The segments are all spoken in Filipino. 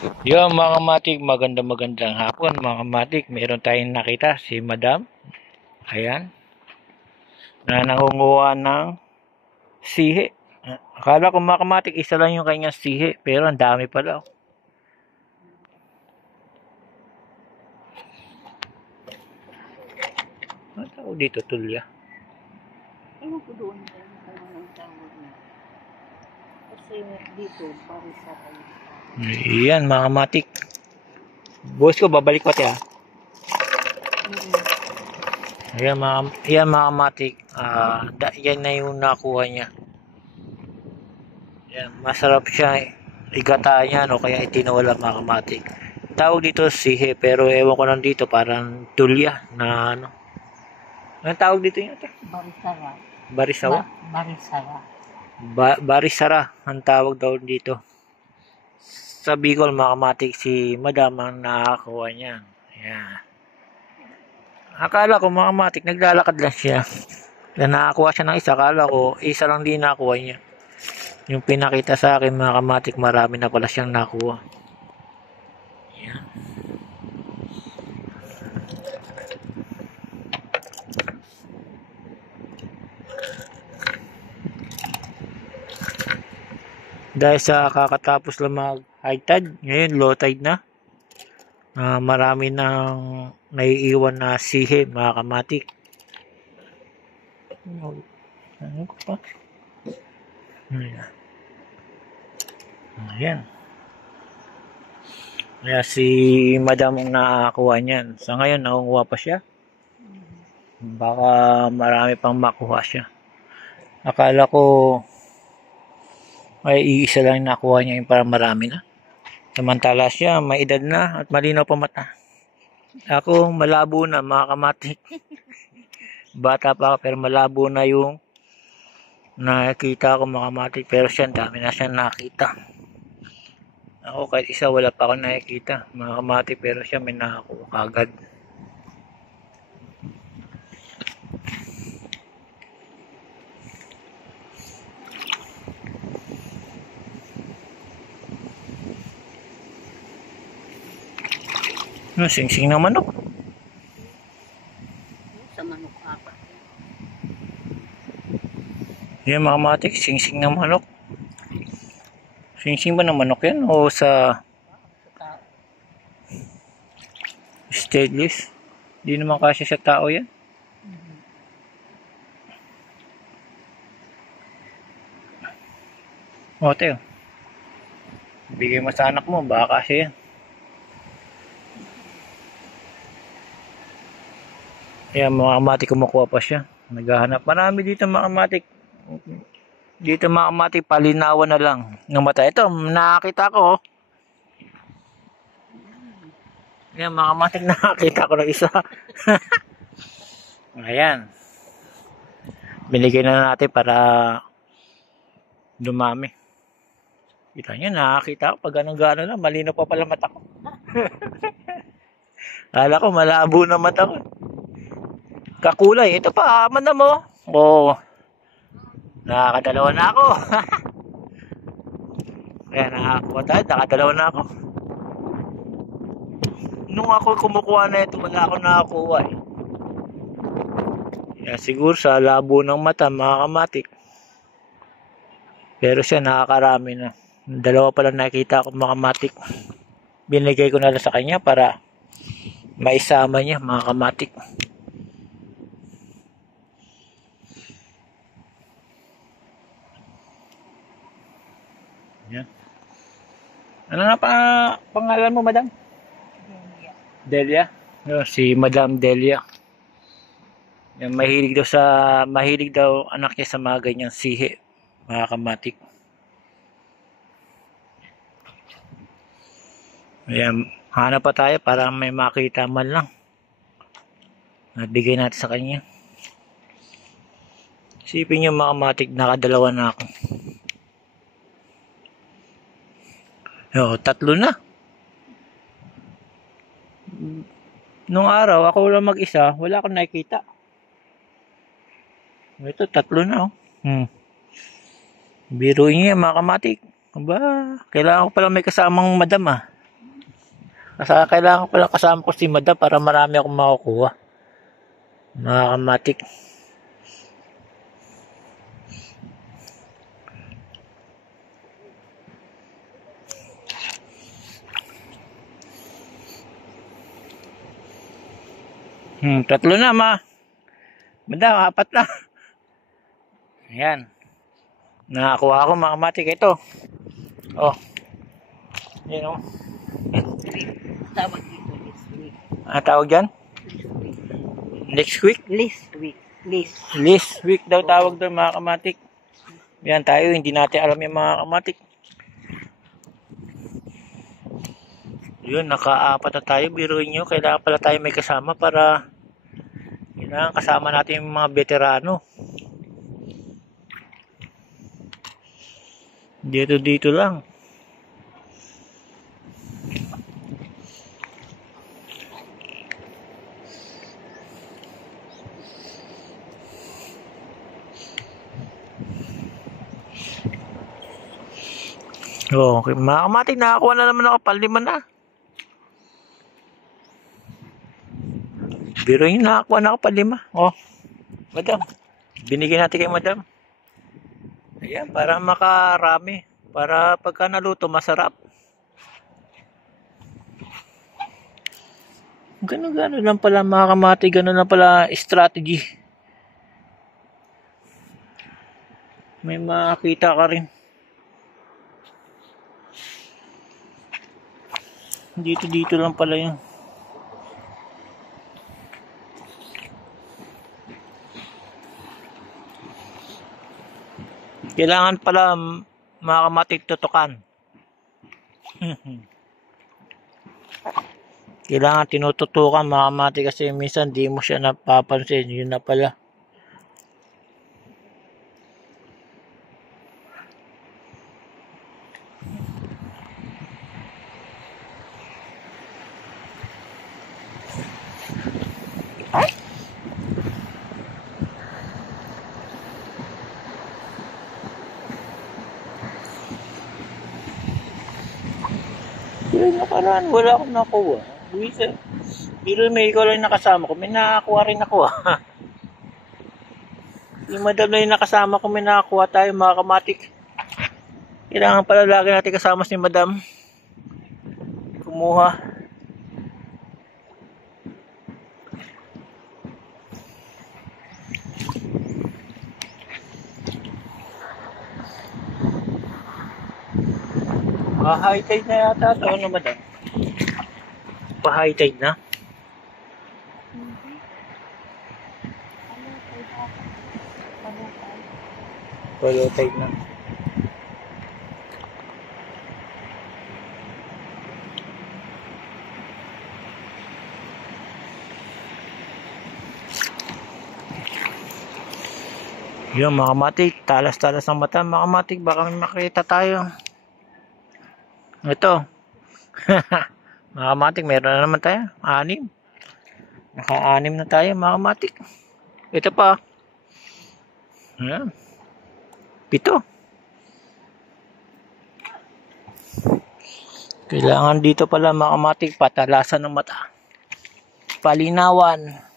Yo mga kamatik, magandang hapon mga kamatik. Meron tayong nakita si Madam. Ayan, na nangunguha ng sihi. Akala ko mga kamatik, isa lang yung kanyang sihi, pero ang dami pala. Ano tawag dito, tulya? Ewan ko doon kung anong tawag niya. Kasi dito, parang sa tayo. Ayan mga kamatik. Boss ko, babalik pati ah. Ayan mga kamatik. Yan na yung nakuha niya. Yan, masarap siya igata niya o kaya itinola mga kamatik. Tawag dito sihe pero ewan ko lang dito parang tulya na ano. Anong tawag dito yun? Barisara. Barisawa? Barisara. Barisara ang tawag daw dito. Sa Bicol mga kamatik si Madam ang nakakuha niya. Yan. Akala ko mga kamatik naglalakad lang siya. Na nakakuha siya ng isa. Akala ko isa lang din nakakuha niya. Yung pinakita sa akin mga kamatik marami na pala siyang nakuha. Yan. Dahil sa kakatapos lang mag high tide, ngayon low tide na. Marami nang naiiwan na sihe mga kamatik. Ano ko pa? Ayan. Kaya si Madam ang nakakuha niyan. Sa ngayon, nakunguha pa siya. Baka marami pang makuha siya. Akala ko ay iisa lang nakuha niya yung para marami na. Samantala siya, may edad na at malinaw pa mata. Ako, malabo na mga kamatik. Bata pa ako pero malabo na yung nakita ko mga kamatik. Pero siya, dami na siya nakita. Ako kahit isa wala pa ako nakikita mga kamatik pero siya may nakakuha kagad. Sing-sing ng manok. Sa manok apat. Yan mga kamatik, sing-sing ng manok. Sing-sing ba ng manok yan o sa stainless? Di naman kasi sa tao yan. O, Teo. Bigay mo sa anak mo, baka kasi yan. Ayan, mga kamatik, kumukuha pa siya. Naghahanap. Marami dito mga kamatik. Dito mga kamatik, palinawan na lang ng mata. Ito, nakakita ko. Ayan, mga kamatik, nakakita ko ng isa. Ayan. Binigay na natin para dumami. Kita nyo, nakakita ko. Pag ganun-gano'n lang, malino pa pala mata ko. Kala ko, malabo na mata ko. Kakulay. Ito pa, aman na mo. Oo. Nakakadalawa na ako. Kaya nakakuha tayo, nakadalawa na ako. Nung ako kumukuha na ito, wala ako nakakuha eh. Kaya siguro sa labo ng mata, mga kamatik. Pero siya nakakarami na. Dalawa pa lang nakita ko mga kamatik. Binigay ko na lang sa kanya para maisama niya mga kamatik. Yan. Ano nga pangalan mo, Madam? Delia. Si Madam Delia. Yan, mahilig daw anak niya sa mga ganyang sihi, mga kamatik. Ayan, hanap pa tayo para may makita man lang. Bigay natin sa kanya. Isipin niyo mga kamatik, nakadalawa na ako. Tatlo na. Nung araw, ako lang mag-isa, wala akong nakikita. Ito, tatlo na oh. Biruin niya mga kamatik. Aba, kailangan ko pala may kasamang madam ah. Kasi kailangan ko pala kasama ko si Madam para marami akong makukuha. Mga kamatik. Tatlo na, Madam, 4 na. Ayan. Nakakuha ako mga kamatik. Ito. Oh. Yan, oh. Tawag dito this week. Tawag dyan? Next week? Last week daw tawag doon mga kamatik. Yan tayo, hindi natin alam yung mga kamatik. Yun, naka-4 na tayo. Biruin nyo, kailangan pala tayo may kasama para kailangan kasama natin yung mga veterano. Dito lang. Okay, mga kamatik, nakakuha na naman ako, 5 na. Pero yun, nakakuha na ako 5. Oh, Madam, binigyan natin kay Madam. Ayan, para makarami. Para pagka naluto, masarap. Gano'n lang pala mga kamatik, gano'n lang pala strategy. May makita ka rin. Dito lang pala yun. Kailangan pala mga kamatik tutukan. Kailangan tinututukan mga kamatik kasi minsan di mo siya napapansin. Yun na pala. Yung nakaraan, wala akong nakuha. Luisa, pero may ikaw lang nakasama ko, may nakakuha rin ako. Yung Madam na yung nakasama ko, may nakakuha tayo mga kamatik. Kailangan pala lagi natin kasama si Madam. Kumuha. Pa-high tide na yata ito, ano Madam? Pa-high tide na? Pa-low tide na. Yun mga kamatik, talas-talas ng mata mga kamatik, baka may makita tayo. Ito. Mga kamatik, meron na naman tayo. 6. Naka-6 na tayo mga kamatik. Ito pa. Ayan. 7. Kailangan dito pala mga kamatik, patalasan ng mata. Palinawan.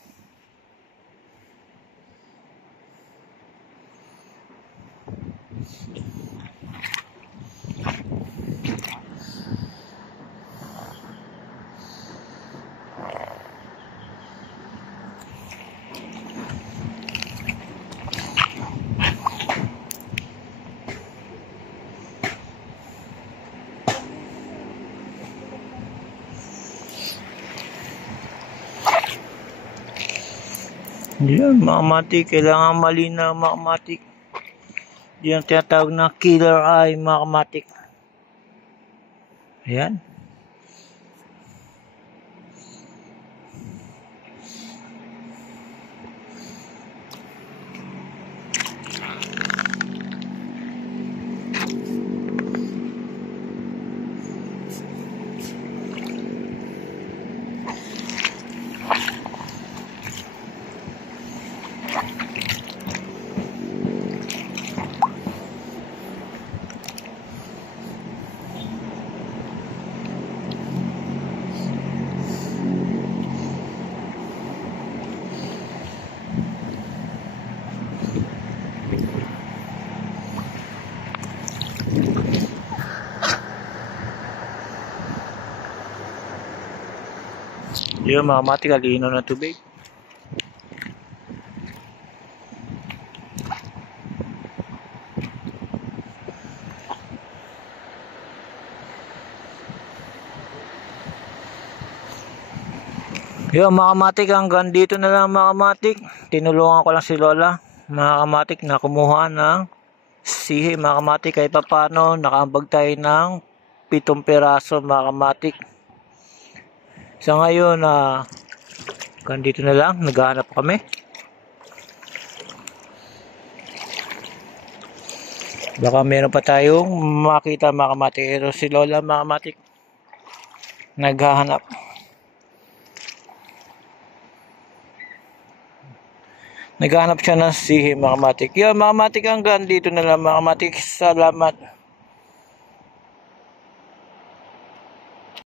Yan, mga kamatik, kailangan malinaw mga kamatik. Yan tinatawag na killer eye mga kamatik. Ayan. Yun mga kamatik, kalino ng tubig. Yun mga kamatik, hanggang dito na lang mga kamatik. Tinulungan ko lang si Lola mga kamatik na kumuha ng sihi mga kamatik. Kahit papano nakaambag tayo ng 7 piraso mga kamatik. Sa ngayon hanggang dito na lang, naghahanap kami. Baka meron pa tayong makita mga kamatik. Pero si Lola mga kamatik naghahanap. Naghahanap siya ng sihi mga kamatik. Yan mga kamatik, hanggang dito na lang mga kamatik. Salamat.